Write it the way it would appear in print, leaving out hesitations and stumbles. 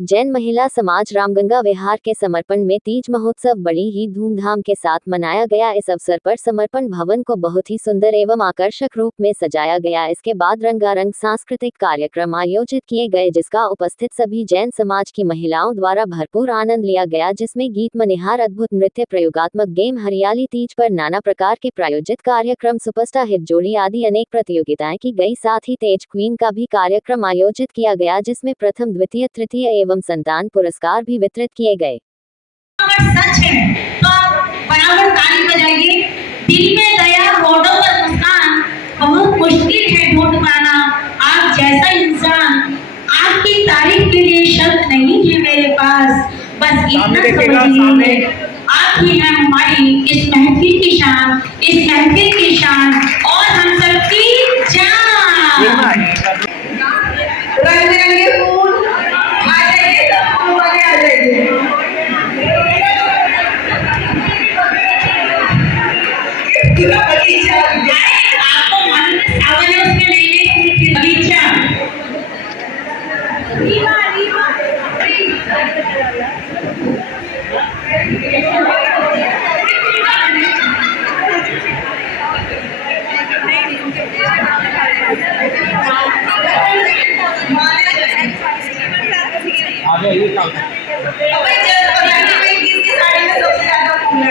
जैन महिला समाज रामगंगा विहार के समर्पण में तीज महोत्सव बड़ी ही धूमधाम के साथ मनाया गया। इस अवसर पर समर्पण भवन को बहुत ही सुंदर एवं आकर्षक रूप में सजाया गया। इसके बाद रंगारंग सांस्कृतिक कार्यक्रम आयोजित किए गए, जिसका उपस्थित सभी जैन समाज की महिलाओं द्वारा भरपूर आनंद लिया गया, जिसमें गीत मनिहार, अद्भुत नृत्य, प्रयोगात्मक गेम, हरियाली तीज पर नाना प्रकार के प्रायोजित कार्यक्रम, सुपरस्टार हिट जोड़ी आदि अनेक प्रतियोगिताएं की गई। साथ ही तेज क्वीन का भी कार्यक्रम आयोजित किया गया, जिसमें प्रथम, द्वितीय, तृतीय एवं संतान पुरस्कार भी वितरित किए गए। अगर सच है तो आप बराबर ताली बजाइए। दिल में दया, होठों पर मुस्कान, बहुत मुश्किल है ढूंढ पाना आप जैसा इंसान। आपकी तारीफ के लिए शब्द नहीं है मेरे पास, बस इतना समझिए आप ही हैं हमारी इस महफिल की शान, इस महफिल की शान और हम सबकी जान। रंग बिरंगे फूल आ जाइए, सब फूल वाले आ जाइए। पूरा बगीचा आपको मन में सावन है, उसके नए बगीचा। आगे ये काम किसकी साड़ी में सबसे ज्यादा फूल है?